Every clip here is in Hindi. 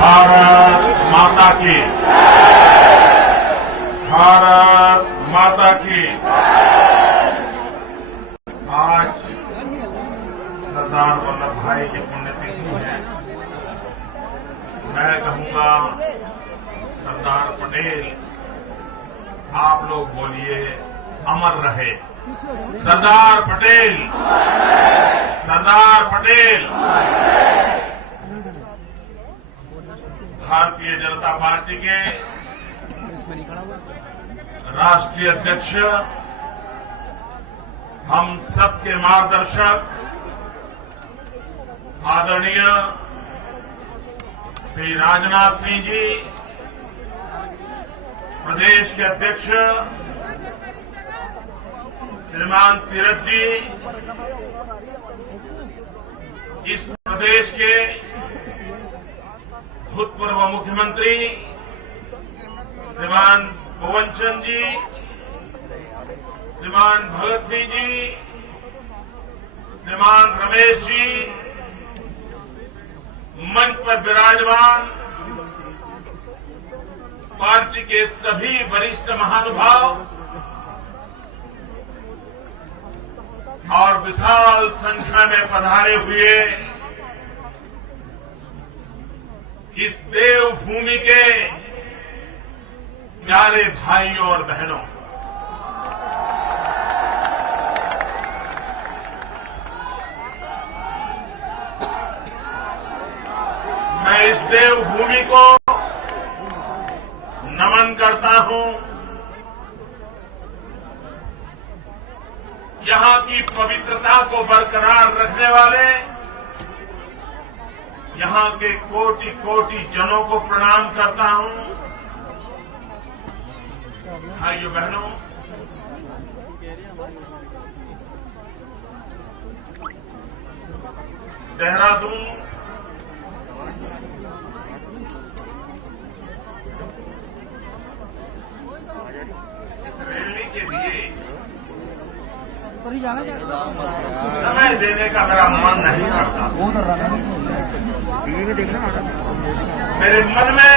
भारत माता की, भारत माता की। आज सरदार वल्लभ भाई की पुण्यतिथि है। मैं कहूंगा सरदार पटेल, आप लोग बोलिए अमर रहे। सरदार पटेल, सरदार पटेल। भारतीय जनता पार्टी के राष्ट्रीय अध्यक्ष, हम सबके मार्गदर्शक आदरणीय श्री राजनाथ सिंह जी, प्रदेश के अध्यक्ष श्रीमान तीरथ जी, इस प्रदेश के भूतपूर्व मुख्यमंत्री श्रीमान पवन चंद जी, श्रीमान भगत सिंह जी, श्रीमान रमेश जी, मंच पर विराजमान पार्टी के सभी वरिष्ठ महानुभाव और विशाल संख्या में पधारे हुए इस देवभूमि के प्यारे भाइयों और बहनों, मैं इस देवभूमि को नमन करता हूं। यहां की पवित्रता को बरकरार रखने वाले यहां के कोटि कोटि जनों को प्रणाम करता हूं। भाइयों बहनों, देहरादून इस रैली के लिए समय देने का मेरा मन नहीं करता। मेरे मन में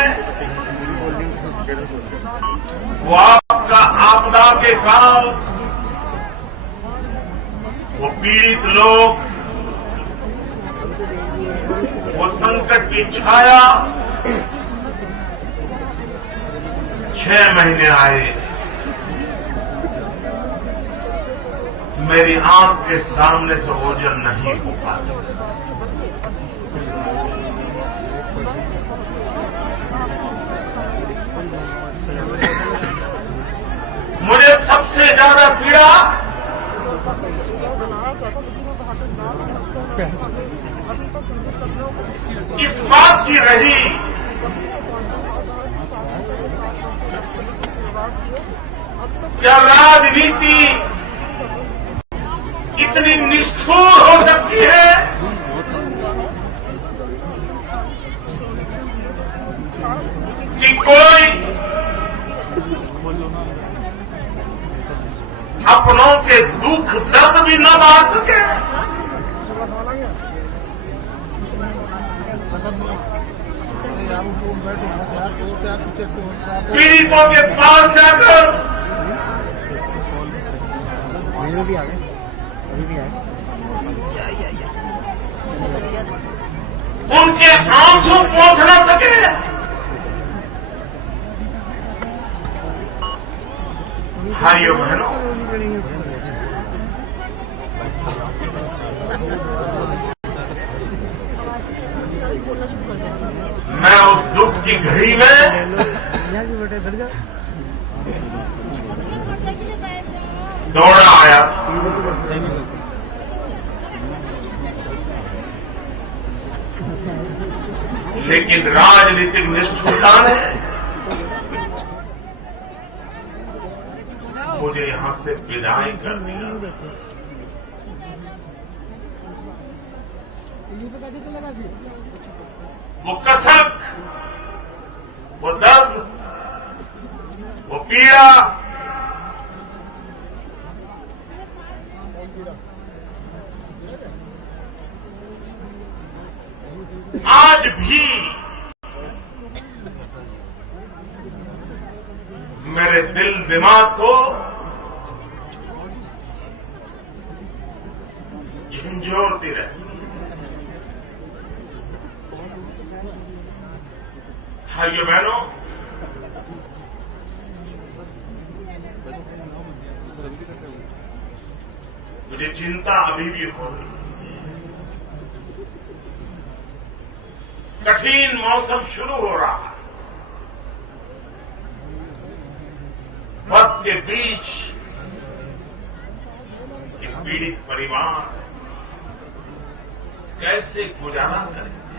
वो आपका आपदा के काल, वो पीड़ित लोग, वो संकट की छाया 6 महीने आए, मेरी आंख के सामने से ओझल नहीं हो पाता। मुझे सबसे ज्यादा पीड़ा इस बात की रही क्या राजनीति इतनी निष्ठुर हो सकती है कि कोई अपनों के दुख दर्द भी न बांट सके। पीड़ितों के पास जाकर उनके आंसू पोंछ न सके। भाइयों बहनों, मैं उस दुख की घड़ी में दौड़ा आया, लेकिन राजनीतिक निष्ठुरता ने मुझे यहां से विदाई कर दिया। वो कसक, वो दर्द, वो पीड़ा आज भी मेरे दिल दिमाग को झंझोड़ती रहती। भाइयों बहनों, मुझे चिंता अभी भी हो रही है। कठिन मौसम शुरू हो रहा है। वक्त के बीच एक पीड़ित परिवार कैसे गुजारा करेंगे,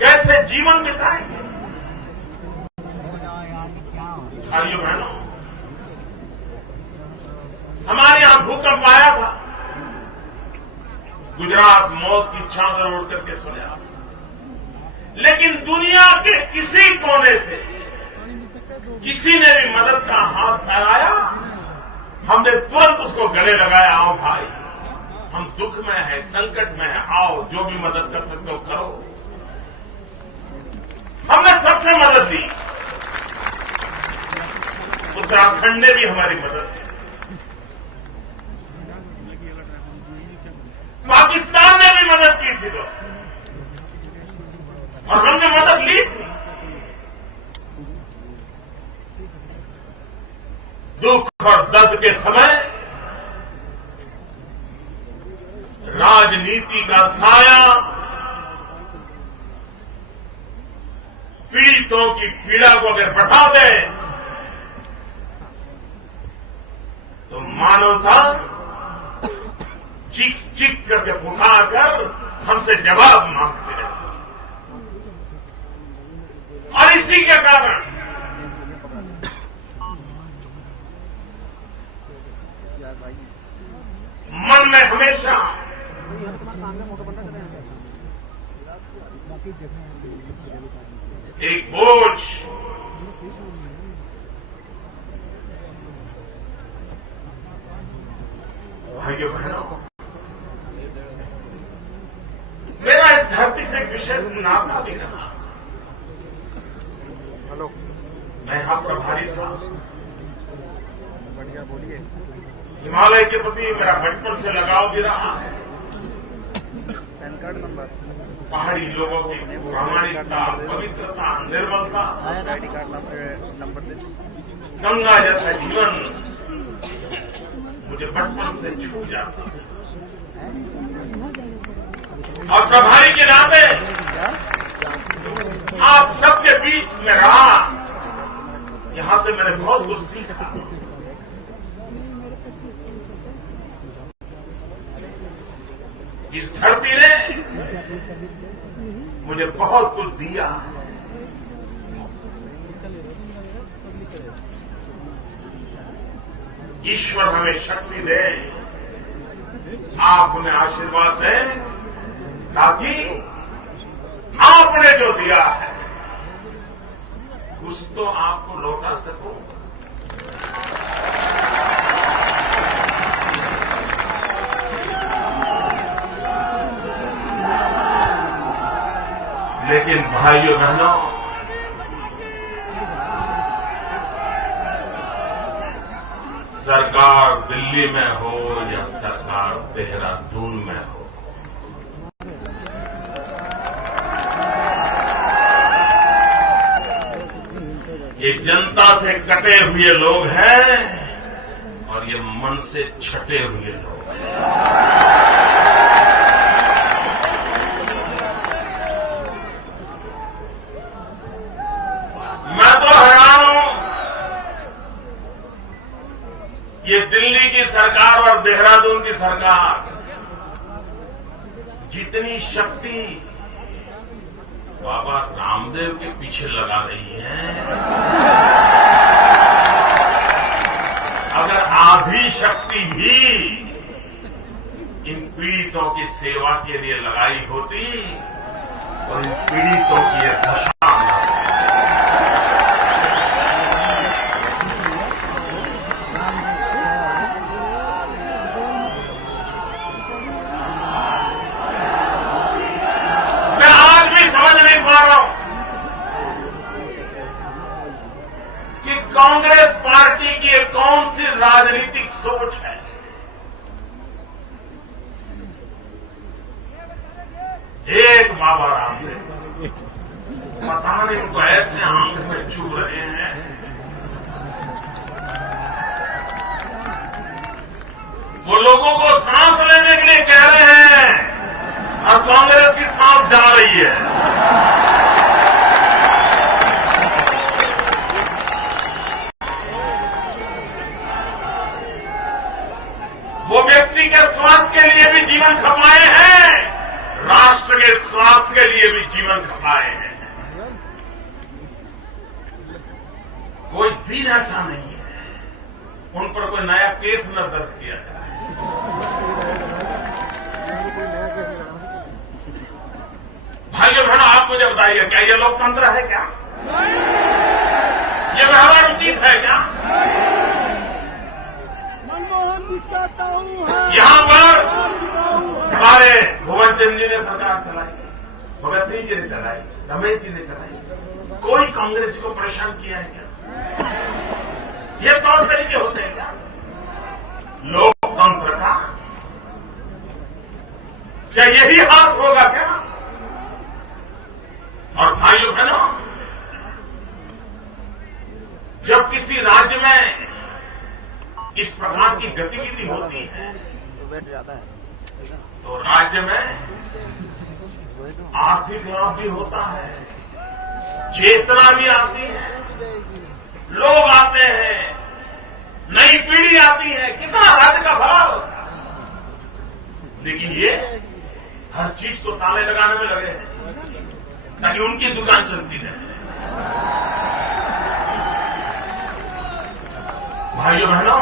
कैसे जीवन बिताएंगे। भाइयों बहनों, हमारे यहां भूकंप आया था। गुजरात मौत की चादर ओढ़ करके सोया, लेकिन दुनिया के किसी कोने से किसी ने भी मदद का हाथ फैलाया, हमने तुरंत उसको गले लगाया। आओ भाई, हम दुख में हैं, संकट में हैं, आओ जो भी मदद कर सकते हो करो। हमने सबसे मदद दी। उत्तराखंड ने भी हमारी मदद की, पाकिस्तान ने भी मदद की थी दोस्तों, और हमने मदद ली थी। दुख और दर्द के समय राजनीति का साया पीड़ितों की पीड़ा को अगर बढ़ा दे तो मानवता चीख चीख करके पुकारकर हमसे जवाब मांगते रहे। और इसी के कारण मन में हमेशा एक बोझ, भाइयों बहनों, मेरा इस धरती से एक विशेष नाता भी रहा। हेलो, मैं यहां प्रभारी था। बढ़िया, बोलिए। हिमालय के प्रति मेरा बचपन से लगाव भी रहा है। पैन कार्ड नंबर, पहाड़ी लोगों की प्रामाणिकता, पवित्रता, निर्मलता, आईडी कार्ड नंबर दे। गंगा जैसा जीवन मुझे बचपन से छू जाता है। और प्रभारी के नाते आप सबके बीच में रहा, यहां से मैंने बहुत कुछ सीखा। इस धरती ने मुझे बहुत कुछ दिया। ईश्वर हमें शक्ति दे, आप उन्हें आशीर्वाद दें, ताकि आपने जो दिया है कुछ तो आपको लौटा सकूं। लेकिन भाइयों बहनों, सरकार दिल्ली में हो या सरकार देहरादून में हो, ये जनता से कटे हुए लोग हैं और ये मन से छटे हुए लोग हैं। मैं तो हैरान हूं, ये दिल्ली की सरकार और देहरादून की सरकार जितनी शक्ति बाबा रामदेव के पीछे लगा रही है, अगर आधी शक्ति भी इन पीड़ितों की सेवा के लिए लगाई होती तो इन पीड़ितों की यह दशा न होती। कांग्रेस पार्टी की ये कौन सी राजनीतिक सोच है? एक बाबा रामदेव पता नहीं उनको ऐसे आंख में छू रहे हैं। वो लोगों को सांस लेने के लिए कह रहे हैं और कांग्रेस की सांस जा रही है। वो व्यक्ति के स्वास्थ्य के लिए भी जीवन खपाए हैं, राष्ट्र के स्वास्थ्य के लिए भी जीवन खपाए हैं। कोई दिन ऐसा नहीं है उन पर कोई नया केस न दर्ज किया जाए। भाइयों बहनों, आप मुझे बताइए, क्या ये लोकतंत्र है? क्या ये व्यवहार उचित है? क्या यहां पर हमारे भुवन चंद जी ने सरकार चलाई, भगत सिंह जी ने चलाई, रमेश जी ने चलाई, कोई कांग्रेस को परेशान किया है क्या? ये तौर तरीके होते हैं क्या लोकतंत्र का? क्या यही हाथ होगा क्या? और भाइयों बहनों, जब किसी राज्य में इस प्रकार की गतिविधि होती है तो राज्य में आर्थिक लाभ भी होता है, चेतना भी आती है, लोग आते हैं, नई पीढ़ी आती है, कितना राज्य का भला होता है। लेकिन ये हर चीज को ताले लगाने में लगे हैं ताकि उनकी दुकान चलती रहे। भाइयों बहनों,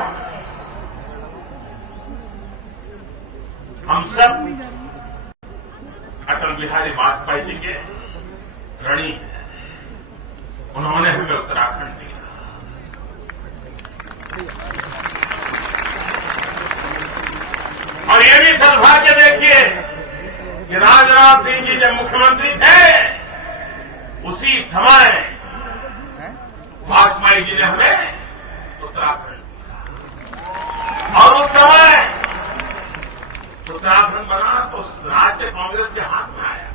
हम सब अटल बिहारी वाजपेयी जी के ऋणी हैं। उन्होंने हमें उत्तराखंड दिया। और ये भी सौभाग्य देखिए कि राजनाथ सिंह जी जब मुख्यमंत्री थे उसी समय वाजपेयी जी ने हमें उत्तराखंड दिया। और उस समय उत्तराखंड बना तो राज्य कांग्रेस के हाथ में आया,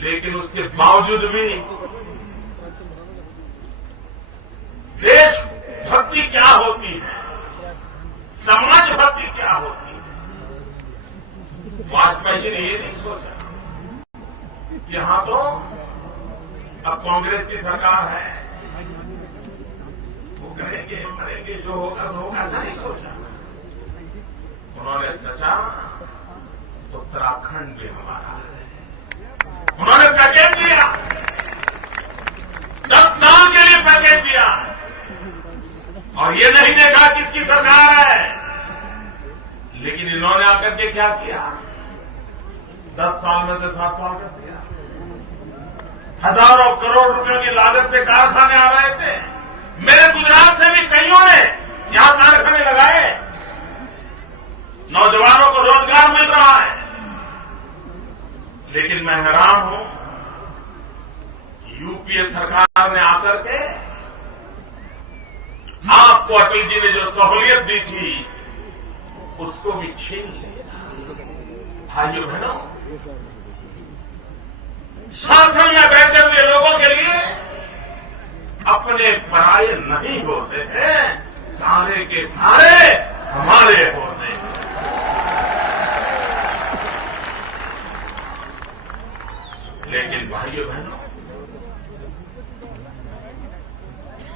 लेकिन उसके बावजूद भी देशभक्ति क्या होती है, समाज भक्ति क्या होती है, वाजपेयी जी ने ये नहीं सोचा कि यहां तो अब कांग्रेस की सरकार है, वो करेंगे करेंगे जो होगा सो होगा, ऐसा नहीं सोचा। उन्होंने सोचा उत्तराखंड भी हमारा है। उन्होंने पैकेज दिया, 10 साल के लिए पैकेज दिया और ये नहीं देखा किसकी सरकार है। लेकिन इन्होंने आकर के क्या किया, 10 साल में से 7 साल कर दिया। हजारों करोड़ रुपयों की लागत से कारखाने आ रहे थे। मेरे गुजरात से भी कईयों ने यहां कारखाने लगाए, नौजवानों को रोजगार मिल रहा है। लेकिन मैं हैरान हूं, यूपीए सरकार ने आकर के आपको अटल जी ने जो सहूलियत दी थी उसको भी छीन लिया। भाइयों बहनों, शासन में बैठे हुए लोगों के लिए अपने पराये नहीं होते हैं, सारे के सारे हमारे होते हैं। लेकिन भाइयों बहनों,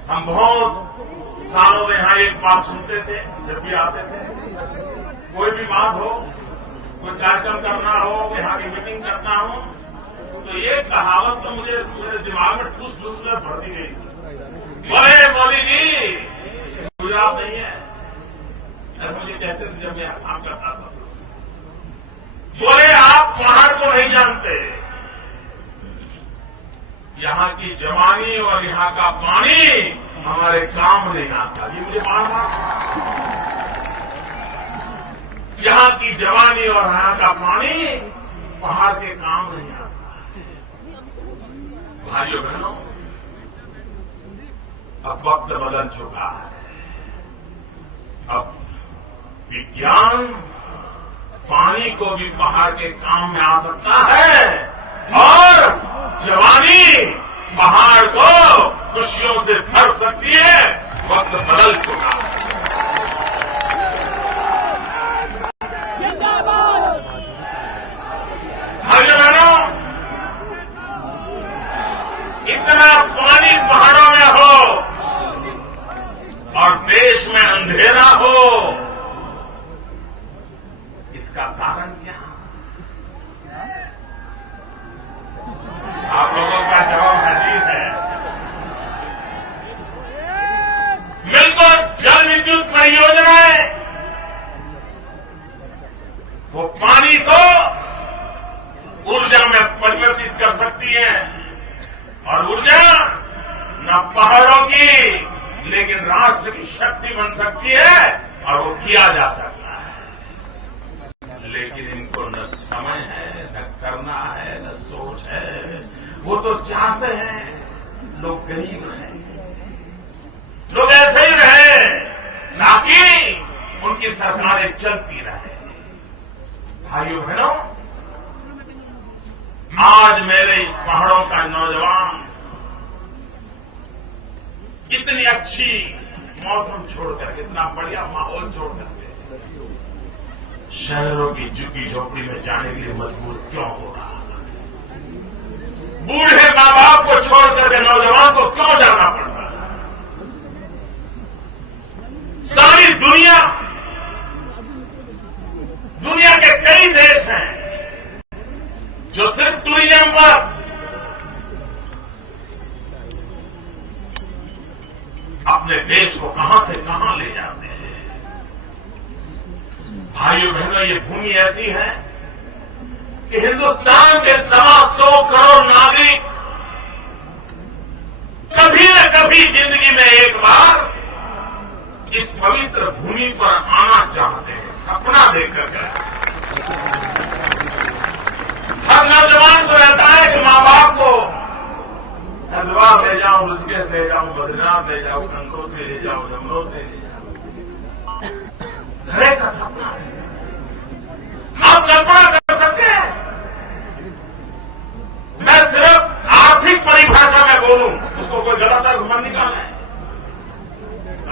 हम बहुत सालों में यहां एक बात सुनते थे जब भी आते थे, कोई भी बात हो, कोई कार्यक्रम करना हो, यहां की मीटिंग करना हो, तो ये कहावत तो मुझे मेरे दिमाग में ठूस ठूस में भरती गई। बोले मोदी जी गुजरात नहीं है, ऐसा मुझे कहते थे जब मैं काम करता था। बोले आप पहाड़ को नहीं जानते, यहां की जवानी और यहां का पानी हमारे काम नहीं आता। ये मुझे मानना, यहां की जवानी और यहां का पानी पहाड़ के काम नहीं आता। भाइयों बहनों, अब वक्त बदल चुका है। अब विज्ञान पानी को भी पहाड़ के काम में आ सकता है और जवानी पहाड़ को खुशियों से भर सकती है। वक्त बदल चुका है। भाइयों बहनों, इतना पानी पहाड़ों में हो और देश में अंधेरा हो, इसका कारण क्या? आप लोगों का जवाब अजीब है। मिलकर जल विद्युत परियोजनाएं वो पानी को ऊर्जा में परिवर्तित कर सकती है और ऊर्जा न पहाड़ों की लेकिन राष्ट्र की शक्ति बन सकती है और वो किया जा सकता है। लेकिन इनको न समय है, न करना है, न सोच है। वो तो चाहते हैं लोग गरीब रहें, लोग ऐसे ही रहे, ताकि उनकी सरकारें चलती रहे। भाइयों बहनों, आज मेरे इस पहाड़ों का नौजवान इतनी अच्छी मौसम छोड़कर, इतना बढ़िया माहौल छोड़कर शहरों की झुग्गी झोपड़ी में जाने के लिए मजबूर क्यों हो रहा? बूढ़े मां बाप को छोड़कर के नौजवान को क्यों जाना पड़ता है? सारी दुनिया के कई देश हैं जो सिर्फ टूरिज्म पर अपने देश को कहां से कहां ले जाते हैं। भाइयों बहनों, ये भूमि ऐसी है कि हिंदुस्तान के 125 करोड़ नागरिक कभी न कभी जिंदगी में एक बार इस पवित्र भूमि पर आना चाहते हैं, सपना देखकर गए। हर नौजवान को रहता है कि मां बाप को हरिद्वार ले जाऊं, ऋषिकेश ले जाऊं, बद्रीनाथ ले जाऊं, गंगोत्री ले जाऊं, यमुनोत्री ले जाऊं। घरे का सपना है। आप कल्पना कर सकते हैं? मैं सिर्फ आर्थिक परिभाषा में बोलूं, उसको कोई गलत अर्थ मत निकाले।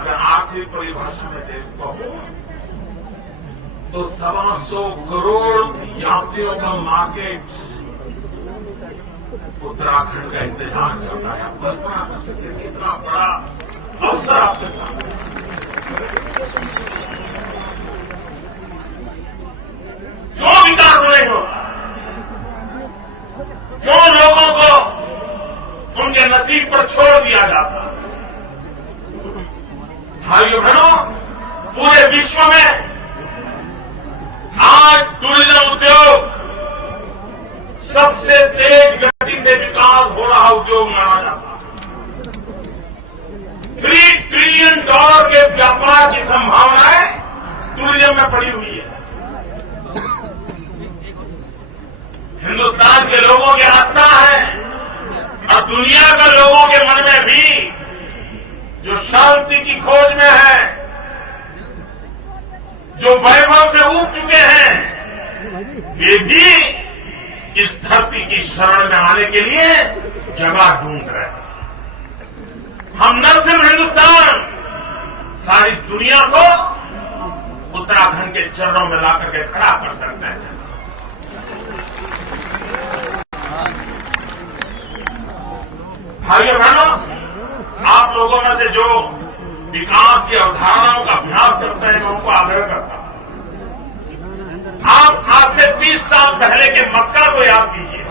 अगर आर्थिक परिभाषा में कहूं तो 125 करोड़ यात्रियों का मार्केट उत्तराखंड का इंतजार करता है। आप कल्पना कर सकते हैं कितना बड़ा अवसर आपके सामने। क्यों विकास नहीं होता? क्यों लोगों को उनके नसीब पर छोड़ दिया जाता? भाइयों बहनों, पूरे विश्व में आज टूरिज्म उद्योग सबसे तेज गति से विकास हो रहा उद्योग माना जाता है। $3 ट्रिलियन के व्यापार की संभावनाएं टूरिज्म में पड़ी हुई है। हिंदुस्तान के लोगों की आस्था है और दुनिया के लोगों के मन में भी जो शांति की खोज में है, जो वैभव से ऊब चुके हैं, वे भी इस धरती की शरण में आने के लिए जगह ढूंढ रहे हैं। हम न सिर्फ हिंदुस्तान, सारी दुनिया को उत्तराखंड के चरणों में लाकर के खड़ा कर सकते हैं। भाइयों बहनों, आप लोगों में से जो विकास की अवधारणाओं का अभ्यास करते हैं, मैं उनको आग्रह करता हूं। आप आज से 30 साल पहले के मक्का को याद कीजिए।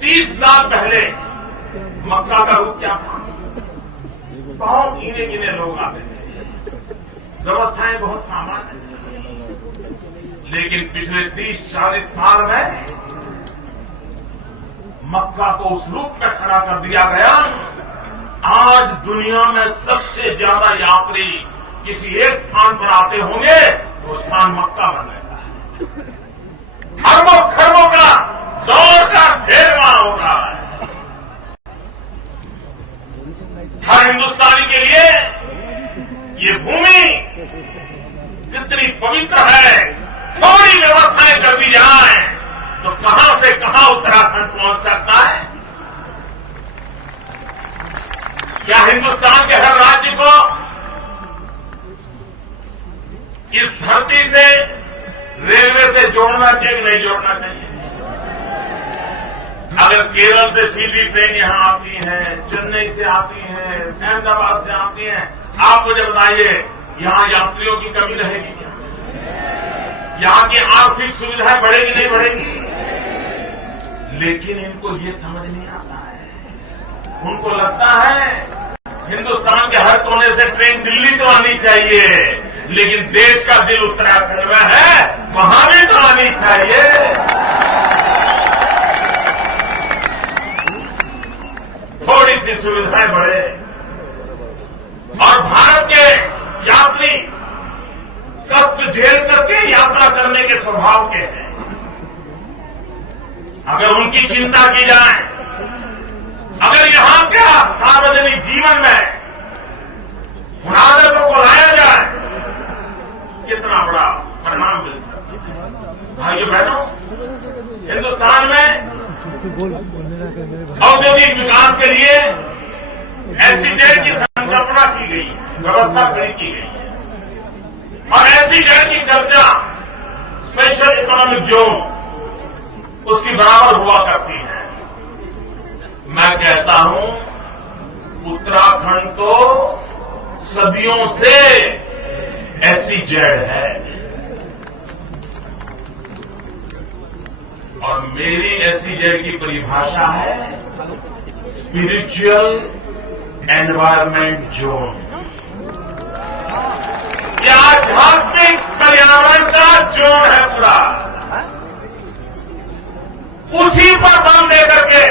30 साल पहले मक्का का रूप क्या था? बहुत गिने गिने लोग आते थे, व्यवस्थाएं बहुत सामान्य थी। लेकिन पिछले 30-40 साल में मक्का को उस रूप में खड़ा कर दिया गया। आज दुनिया में सबसे ज्यादा यात्री किसी एक स्थान पर आते होंगे, वो स्थान मक्का बन गया है। अरबों खरबों का दौड़ का ढेर वहां हो रहा है। चाहिए कि नहीं जोड़ना चाहिए? अगर केरल से सीधी ट्रेन यहां आती है, चेन्नई से आती है, अहमदाबाद से आती है, आप मुझे बताइए यहां यात्रियों की कमी रहेगी क्या? यहां की आर्थिक सुविधाएं बढ़ेगी नहीं बढ़ेगी? लेकिन इनको ये समझ नहीं आता है। उनको लगता है हिंदुस्तान के हर कोने से ट्रेन दिल्ली तो आनी चाहिए, लेकिन देश का दिल उत्तराखंड में है, वहां भी तो आनी चाहिए। थोड़ी सी सुविधाएं बढ़े। और भारत के यात्री कष्ट झेल करके यात्रा करने के स्वभाव के हैं। अगर उनकी चिंता की जाए, अगर यहां के सार्वजनिक जीवन में उन आदतों को लाया जाए, कितना बड़ा परिणाम मिल सकता है। भाइयों बहनों, हिंदुस्तान में औद्योगिक विकास के लिए एसईजेड की संकल्पना की गई है, व्यवस्था खड़ी की गई है। और एसईजेड की चर्चा स्पेशल इकोनॉमिक जोन उसकी बराबर हुआ करती है। मैं कहता हूं उत्तराखंड तो सदियों से एसईजेड है और मेरी एसईजेड की परिभाषा है स्पिरिचुअल एनवायरमेंट जोन। यह आध्यात्मिक पर्यावरण का जोन है पूरा। उसी पर बल देकर के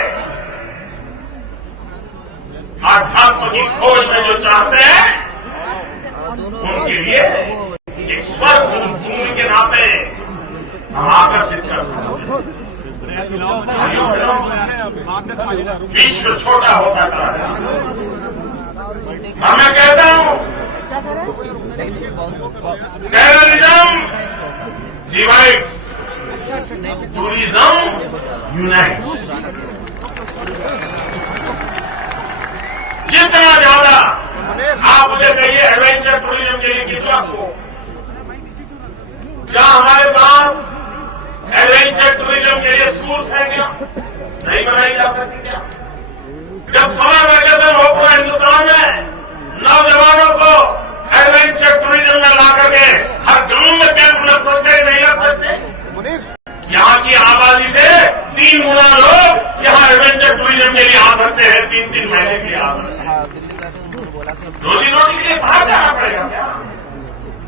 आध्यात्म की खोज में जो चाहते हैं उनके लिए एक स्वर्ग भूमि के नाते हम आकर्षित कर सकते हैं। विश्व छोटा होता जा रहा है। और मैं कहता हूं टेररिज्म डिवाइड्स, टूरिज्म यूनाइट्स। जितना ज्यादा आप मुझे कहिए एडवेंचर टूरिज्म के लिए कितना स्कोप? क्या हमारे पास एडवेंचर टूरिज्म के लिए स्कूल्स हैं क्या? नहीं बनाई जा सकती क्या? जब समर वैकेशन हो पूरा हिंदुस्तान में, नौजवानों को एडवेंचर टूरिज्म में ला करके हर गांव में कैंप लग सकते हैं, नहीं लग सकते? यहां की आबादी से 3 गुना लोग यहां एडवेंचर टूरिज्म के लिए आ सकते हैं, 3-3 महीने के लिए आ सकते हैं। रोजी रोटी के लिए बाहर जाना पड़ेगा क्या?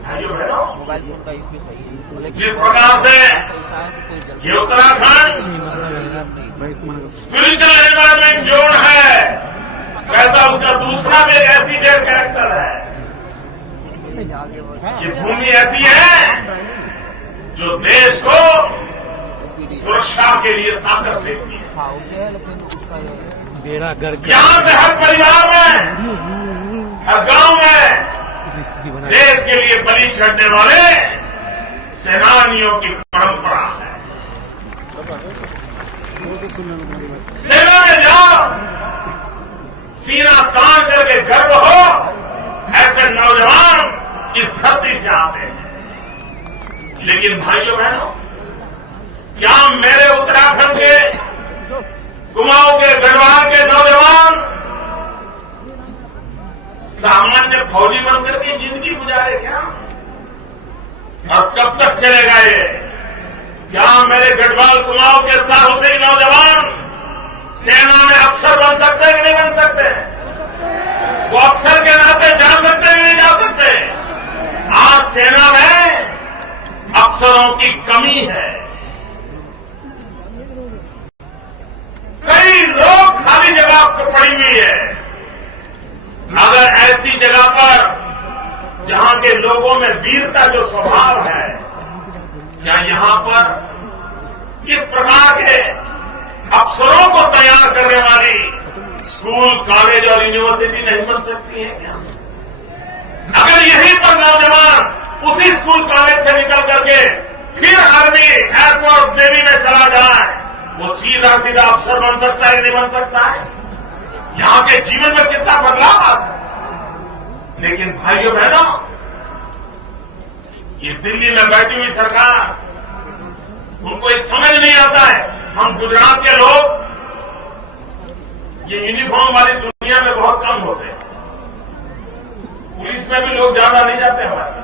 भाइयों बहनों, जिस प्रकार से ये उत्तराखंड स्पिरिचुअल एनवायरमेंट जोन है, वैसा उसका दूसरा भी एक एसईजेड कैरेक्टर है। ये भूमि ऐसी है जो देश को सुरक्षा के लिए ताकत देती है। यहां से हर परिवार में, हर गांव में देश के लिए बलि चढ़ने वाले सेनानियों की परंपरा है। सेना में जाओ, सीना तान करके गर्व हो, ऐसे नौजवान इस धरती से आते हैं। लेकिन भाइयों बहनों, क्या मेरे उत्तराखंड के, कुमाऊं के, गढ़वाल के नौजवान सामान्य फौजी बनकर के जिंदगी गुजारे क्या? और कब तक चलेगा ये? क्या मेरे गढ़वाल कुमाऊं के साहसी नौजवान सेना में अफसर बन सकते हैं कि नहीं बन सकते? वो अफसर के नाते जा सकते हैं कि नहीं जा सकते? आज सेना में अफसरों की कमी है। कई लोग खाली जगह पड़ी हुई है। अगर ऐसी जगह पर जहां के लोगों में वीरता जो स्वभाव है, क्या यहां पर किस प्रकार के अफसरों को तैयार करने वाली स्कूल, कॉलेज और यूनिवर्सिटी नहीं बन सकती है क्या? अगर यहीं पर नौजवान उसी स्कूल, कॉलेज से निकल करके फिर आर्मी, एयरफोर्स, नेवी में चला जाए, वो सीधा सीधा अफसर बन सकता है कि नहीं बन सकता है? यहां के जीवन में कितना बदलाव आ सकता है। लेकिन भाइयों बहनों, ये दिल्ली में बैठी हुई सरकार उनको ये समझ नहीं आता है। हम गुजरात के लोग ये यूनिफॉर्म वाली दुनिया में बहुत कम होते हैं। पुलिस में भी लोग ज्यादा नहीं जाते हमारे,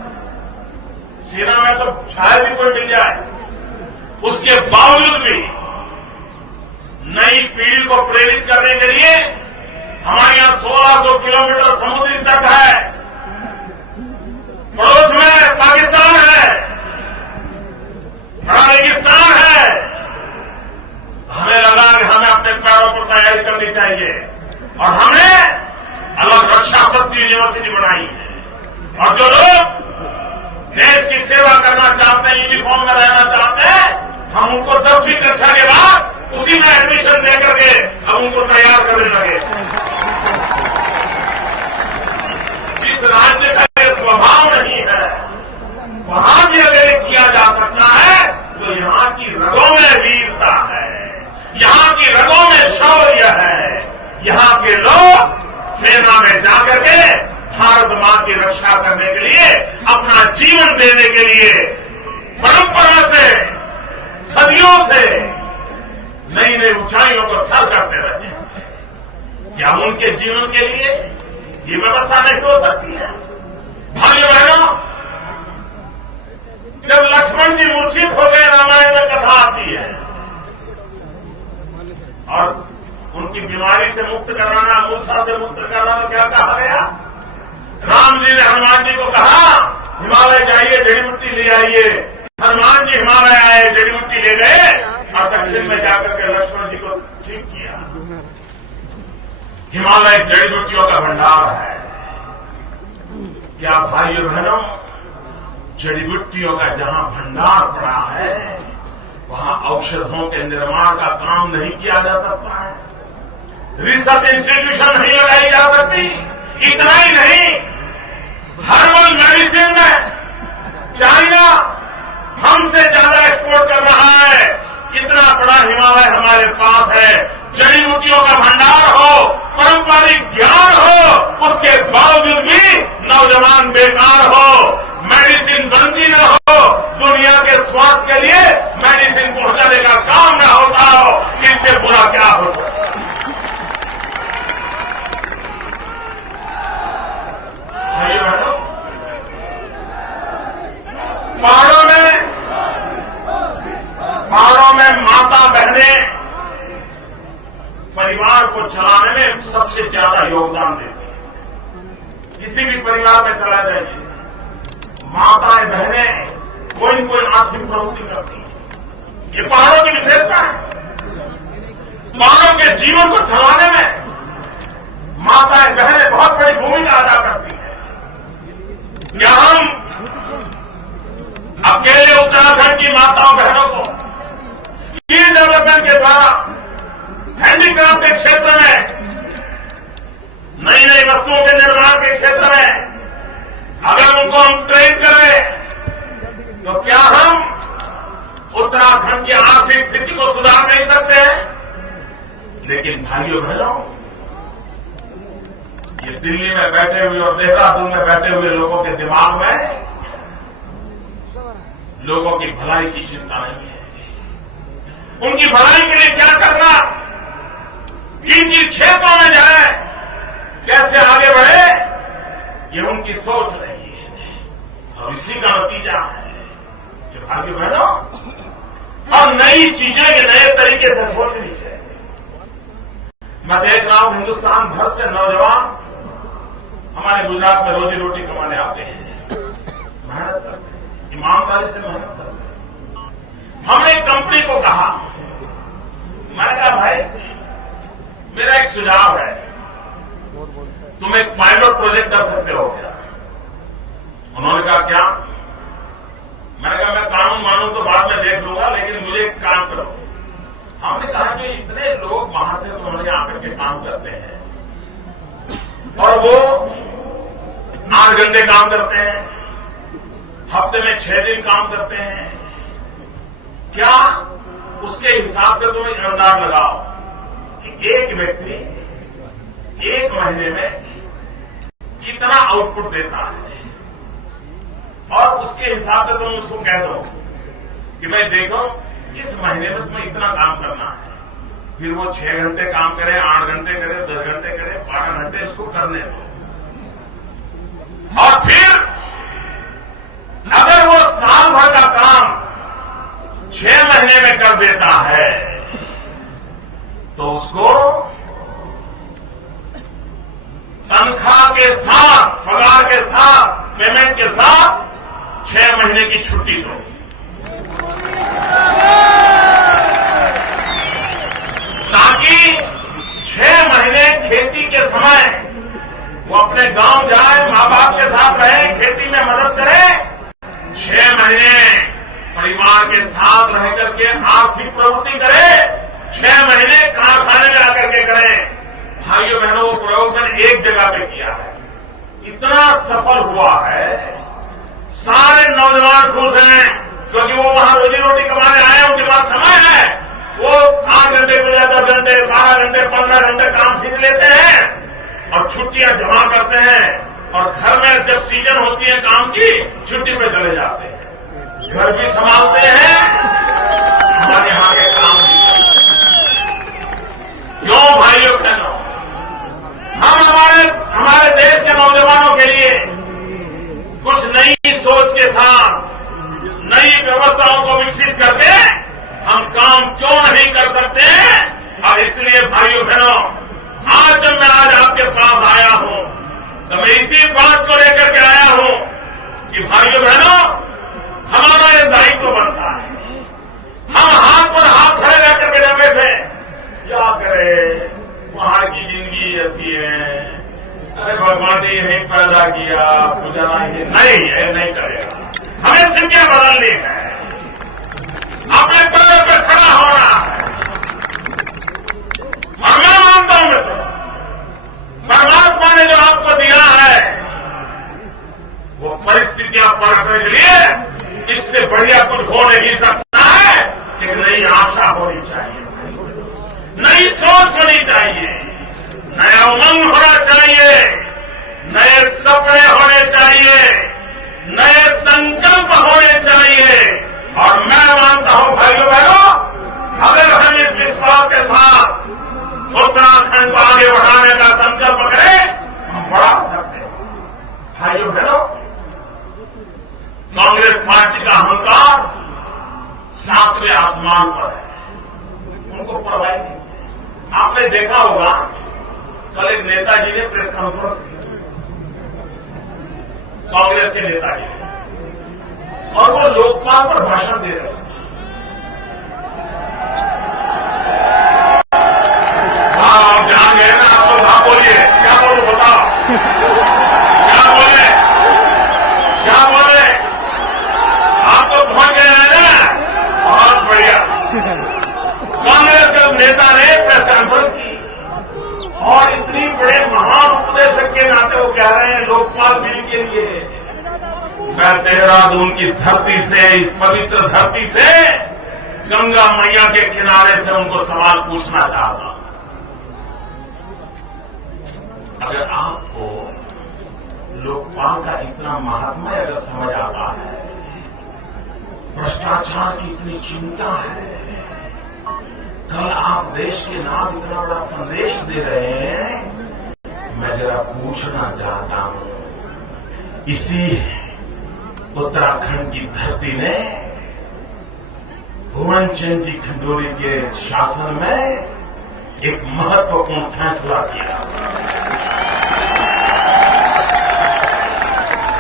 सेना में तो शायद ही कोई मिल जाए। उसके बावजूद भी नई पीढ़ी को प्रेरित करने के लिए हमारे यहां 1600 किलोमीटर समुद्री तट है, पड़ोस में पाकिस्तान है, बड़ा रेगिस्तान है। हमें लगा कि हमें अपने पैरों पर तैयारी करनी चाहिए और हमने अलग रक्षा शक्ति यूनिवर्सिटी बनाई है। और जो लोग देश की सेवा करना चाहते हैं, यूनिफॉर्म में रहना चाहते हैं, हम उनको 10वीं कक्षा के बाद उसी में एडमिशन देकर के अब उनको तैयार करने लगे। जिस राज्य का ये स्वभाव नहीं है, वहां भी अगर ये किया जा सकता है तो यहां की रगों में वीरता है, यहां की रगों में शौर्य है। यहां के लोग सेना में जाकर के भारत मां की रक्षा करने के लिए, अपना जीवन देने के लिए परंपरा से, सदियों से नई नई ऊंचाइयों को सर करते रहे। क्या उनके जीवन के लिए ये व्यवस्था नहीं हो सकती है? भाइयों बहनों, जब लक्ष्मण जी मूर्छित हो गए, रामायण में कथा आती है, और उनकी बीमारी से मुक्त कराना, मूर्छा से मुक्त कराना, क्या कहा गया? राम जी ने हनुमान जी को कहा हिमालय जाइए, जड़ी बूटी ले आइए। हनुमान जी हिमालय आए, जड़ी बूटी ले गए और दक्षिण में जाकर के लक्ष्मण जी को ठीक किया। हिमालय जड़ी बूटियों का भंडार है। क्या भाइयों बहनों, जड़ी बूटियों का जहां भंडार पड़ा है, वहां औषधों के निर्माण का काम नहीं किया जा सकता है, रिसर्च इंस्टीट्यूशन नहीं लगाई जा सकती। इतना ही नहीं, हर्बल मेडिसिन में चाइना हमसे ज्यादा एक्सपोर्ट कर रहा है। इतना बड़ा हिमालय हमारे पास है, जड़ी बूटियों का भंडार हो, पारंपरिक ज्ञान हो, उसके बावजूद भी नौजवान बेकार हो, मेडिसिन बनती न हो, दुनिया के स्वास्थ्य के लिए मेडिसिन पहुंचाने का काम न होता हो, इससे बुरा क्या हो सकता है? पहाड़ों में माता बहनें परिवार को चलाने में सबसे ज्यादा योगदान देती हैं। किसी भी परिवार में चला जाइए, माताएं बहनें कोई न कोई आर्थिक प्रवृत्ति करती हैं। ये पहाड़ों की विशेषता है। पहाड़ों के जीवन को चलाने में माताएं बहनें बहुत बड़ी भूमिका अदा करती हैं। क्या हम अकेले उत्तराखंड की माताओं बहनों को स्किल डेवलपमेंट के द्वारा हैंडीक्राफ्ट के क्षेत्र में, नई नई वस्तुओं के निर्माण के क्षेत्र में अगर उनको हम ट्रेन करें, तो क्या हम उत्तराखंड की आर्थिक स्थिति को सुधार नहीं सकते हैं? लेकिन भाइयों बहनों, ये दिल्ली में बैठे हुए और देहरादून में बैठे हुए लोगों के दिमाग में लोगों की भलाई की चिंता नहीं है। उनकी भलाई के लिए क्या करना, किन किन क्षेत्रों में जाए, कैसे आगे बढ़े, ये उनकी सोच नहीं है। और इसी का नतीजा है जो भाइयों बहनों, और नई चीजें के नए तरीके से सोचनी चाहिए। मैं देख रहा हूं हिंदुस्तान भर से नौजवान हमारे गुजरात में रोजी रोटी कमाने आते हैं, मेहनत करते हैं, ईमानदारी से मेहनत करते हैं। हमने एक कंपनी को कहा, मैंने कहा भाई मेरा एक सुझाव है, तुम एक पायलट प्रोजेक्ट कर सकते हो क्या? उन्होंने कहा क्या? मैंने कहा मैं कानून मानूं तो बाद में देख लूंगा, लेकिन मुझे एक काम करो। हमने कहा कि इतने लोग वहां से तुम्हारे आकर के काम करते हैं और वो 8 घंटे काम करते हैं, हफ्ते में 6 दिन काम करते हैं, क्या उसके हिसाब से तुम एक अंदाज लगाओ कि एक व्यक्ति 1 महीने में कितना आउटपुट देता है, और उसके हिसाब से तुम उसको कह दो कि भाई देखो इस महीने में तुम्हें इतना काम करना है। फिर वो 6 घंटे काम करे, 8 घंटे करे, 10 घंटे करे, 12 घंटे इसको करने दो। और फिर अगर वो साल भर का काम 6 महीने में कर देता है तो उसको तनख्वाह के साथ, पगार के साथ, पेमेंट के साथ 6 महीने की छुट्टी दो। ताकि 6 महीने खेती के समय वो अपने गांव जाए, मां बाप के साथ रहे, खेती में मदद करे। 6 महीने परिवार के साथ रह करके आर्थिक प्रवृत्ति करे। 6 महीने कारखाने में आकर के करें। भाइयों बहनों, वो प्रयोग मैंने एक जगह पे किया है, इतना सफल हुआ है, सारे नौजवान खुश हैं, क्योंकि वो वहां रोजी रोटी कमाने आए, उनके पास समय है। वो 8 घंटे के बजाय 10 घंटे, 12 घंटे, 15 घंटे काम खींच लेते हैं और छुट्टियां जमा करते हैं। और घर में जब सीजन होती है काम की, छुट्टी पे चले जाते हैं, घर भी संभालते हैं, हमारे यहाँ के काम भी करते हैं। क्यों भाइयों बहनों, हम हमारे देश के नौजवानों के लिए कुछ नई सोच के साथ नई व्यवस्थाओं को विकसित करके हम काम क्यों नहीं कर सकते? और इसलिए भाइयों बहनों, जब मैं आज आपके पास आया हूं तो मैं इसी बात को लेकर के आया हूं कि भाइयों बहनों, हमारा ये दायित्व बनता है। हम हाथ पर हाथ खड़े रह करके न बैठे, क्या करें, वहां की जिंदगी ऐसी है, अरे भगवान ने यही पैदा किया, गुजारा ये नहीं करेगा। हमें जिंदगी बदलनी है, अपने पैरों पर खड़ा होना है। और मैं मानता हूं मित्रों, परमात्मा ने जो आपको दिया है वो परिस्थितियां परखने के लिए इससे बढ़िया कुछ हो नहीं सकता है। एक नई आशा होनी चाहिए, नई सोच होनी चाहिए, नया उमंग होना चाहिए, नए सपने होने चाहिए, नए संकल्प होने चाहिए। और मैं मानता हूं भाइयों बहनों, अगर हम इस विश्वास के साथ उत्तराखंड को आगे बढ़ाने का संकल्प करें, हम बढ़ा सकते हैं। भाइयों बहनों, कांग्रेस पार्टी का अहंकार 7वें आसमान पर है, उनको परवाह नहीं। आपने देखा होगा, कल एक नेताजी ने प्रेस कॉन्फ्रेंस की, कांग्रेस के नेताजी ने, और वो लोकपाल पर भाषण दे रहे हैं। आप ध्यान गए ना, आप लोग हाँ बोलिए, क्या बोलो बताओ, क्या बोले, क्या बोले? आप तो पहुंच गए हैं ना, बहुत बढ़िया। कांग्रेस के नेता ने प्रेस कॉन्फ्रेंस की और इतनी बड़े महान उपदेशक के नाते वो कह रहे हैं लोकपाल बिल के लिए मैं देहरादून की धरती से, इस पवित्र धरती से, गंगा मैया के किनारे से उनको सवाल पूछना चाहता हूं। अगर आपको लोकपाल का इतना महात्मा अगर समझ आता है, भ्रष्टाचार की इतनी चिंता है, कल आप देश के नाम इतना बड़ा संदेश दे रहे हैं, मैं जरा पूछना चाहता हूं, इसी उत्तराखंड की धरती ने भुवन चंद जी खंडूरी के शासन में एक महत्वपूर्ण फैसला किया।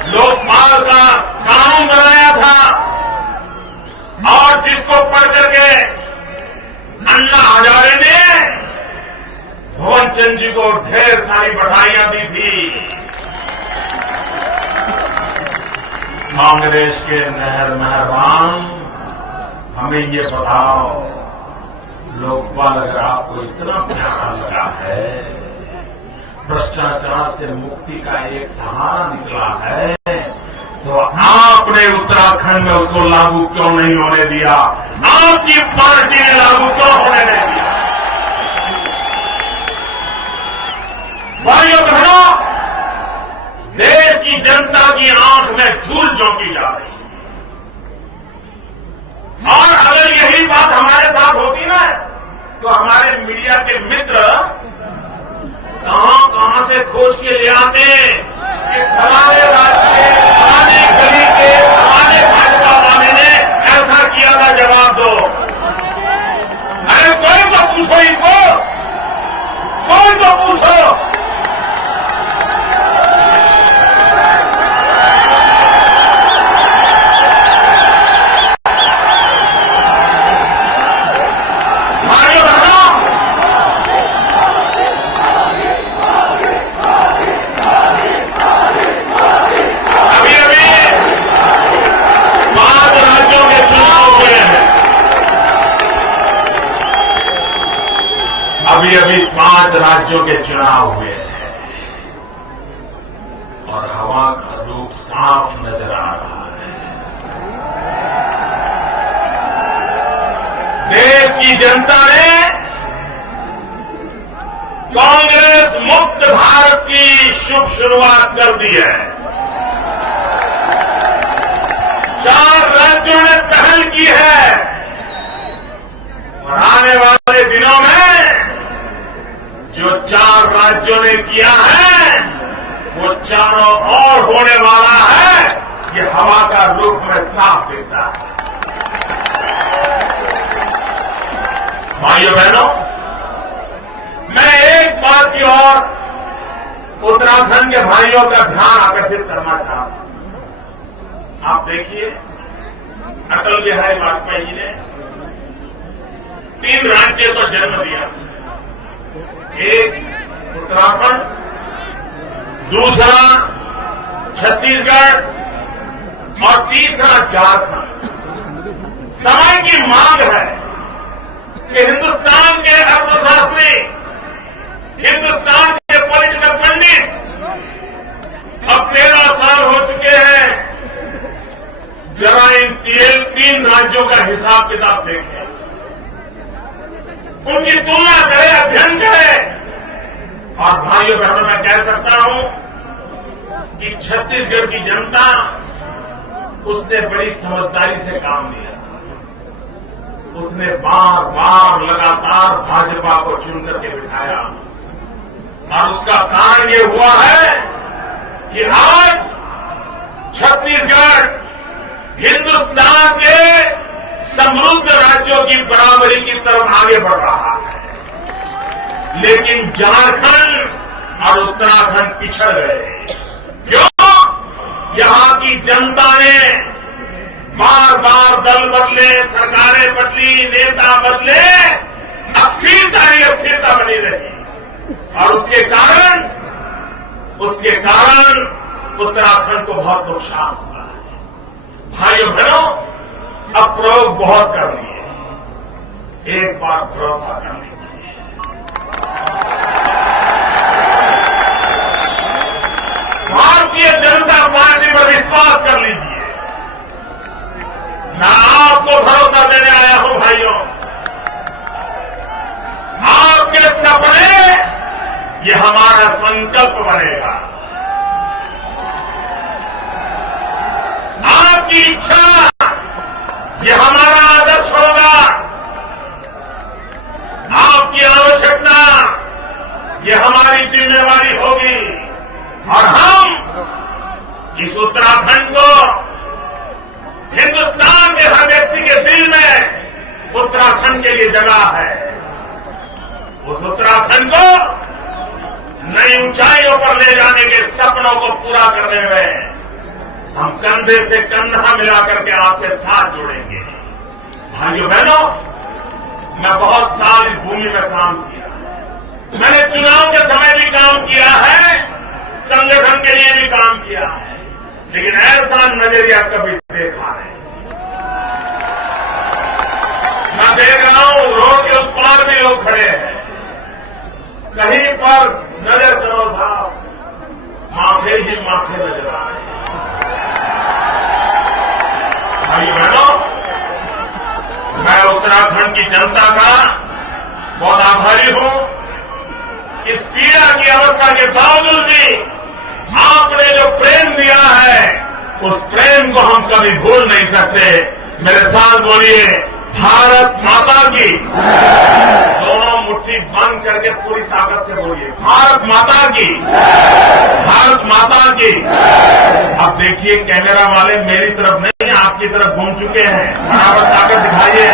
लोकपाल का कानून बनाया था और जिसको पढ़ करके अन्ना हजारे ने भुवन चंद जी को ढेर सारी बधाइयां दी थी। कांग्रेस के मेहरबान, हमें ये बताओ, लोकपाल अगर आपको इतना प्यारा लगा है, भ्रष्टाचार से मुक्ति का एक सहारा निकला है, तो आपने उत्तराखंड में उसको लागू क्यों नहीं होने दिया? आपकी पार्टी ने लागू क्यों होने नहीं दिया? भाइयों बहनों, देश की जनता की आंख में धूल झोंकी जा रही है, और अगर यही बात हमारे साथ होती ना तो हमारे मीडिया के मित्र कहां से खोज के ले आते कि फलाने राज्य के, फलाने गली के, फलाने भाजपा वाले ने ऐसा किया था, जवाब दो। अरे कोई तो पूछो इनको, कोई तो पूछो। भाइयों बहनों, अभी अभी 5 राज्यों के चुनाव हुए हैं। अभी अभी 5 राज्यों के चुनाव हुए हैं और हवा का रूप साफ नजर आ रहा है। देश की जनता ने कांग्रेस मुक्त भारत की शुभ शुरुआत कर दी है। 4 राज्यों ने पहल की है और आने वाले दिनों में जो 4 राज्यों ने किया है वो चारों और होने वाला है। ये हवा का रुख में साफ दिखता है। भाइयों बहनों, मैं एक बात की और उत्तराखंड के भाइयों का ध्यान आकर्षित करना चाहता हूं। आप देखिए, अटल बिहारी वाजपेयी जी ने 3 राज्यों को जन्म दिया। एक उत्तराखंड, दूसरा छत्तीसगढ़ और तीसरा झारखंड। समय की मांग है कि हिंदुस्तान के अर्थशास्त्री, हिंदुस्तान के पॉलिटिकल पंडित अब 13 साल हो चुके हैं। जरा इन 3 राज्यों का हिसाब किताब देखें, उनकी तुलना करें, अध्ययन करें। और भाइयों बहनों, मैं कह सकता हूं कि छत्तीसगढ़ की जनता, उसने बड़ी समझदारी से काम लिया। उसने बार बार लगातार भाजपा को चुन करके बिठाया और उसका कारण ये हुआ है कि आज छत्तीसगढ़ हिंदुस्तान के समृद्ध राज्यों की बराबरी की तरफ आगे बढ़ रहा है। लेकिन झारखंड और उत्तराखंड पिछड़ गए। क्यों? यहां की जनता ने बार बार दल बदले, सरकारें बदली, नेता बदले, अस्थिरता ही अस्थिरता बनी रही और उसके कारण उत्तराखंड को बहुत नुकसान हुआ है। भाइयों बहनों, अब प्रयोग बहुत कर लिए, एक बार भरोसा कर लीजिए। भारतीय जनता पार्टी पर विश्वास कर लीजिए। मैं आपको भरोसा देने आया हूं भाइयों, आपके सपने ये हमारा संकल्प बनेगा। आपकी इच्छा ये हमारा आदर्श होगा। आपकी आवश्यकता ये हमारी जिम्मेवारी होगी और हम इस उत्तराखंड को, हिंदुस्तान के हर व्यक्ति के दिल में उत्तराखंड के लिए जगह है। उस उत्तराखंड को नई ऊंचाइयों पर ले जाने के सपनों को पूरा करने में हम कंधे से कंधा मिलाकर के आपके साथ जुड़ेंगे। भाइयों बहनों, मैं बहुत साल इस भूमि में काम किया। मैंने चुनाव के समय भी काम किया है, संगठन के लिए भी काम किया है, लेकिन ऐसा नजरिया कभी देखा नहीं। मैं देख रहा हूं रोड के उस पार भी लोग खड़े हैं। कहीं पर नजर करो साहब, माथे ही माथे नजर आ रहे हैं। भाई बहनों, मैं उत्तराखंड की जनता का बहुत आभारी हूं। इस पीड़ा की अवस्था के बावजूद भी आपने जो प्रेम दिया है, उस प्रेम को हम कभी भूल नहीं सकते। मेरे साथ बोलिए, भारत माता की। दोनों मुट्ठी बंद करके पूरी ताकत से बोलिए, भारत माता की, भारत माता की। अब देखिए कैमरा वाले मेरी तरफ नहीं आपकी तरफ घूम चुके हैं, बराबर ताकत दिखाइए।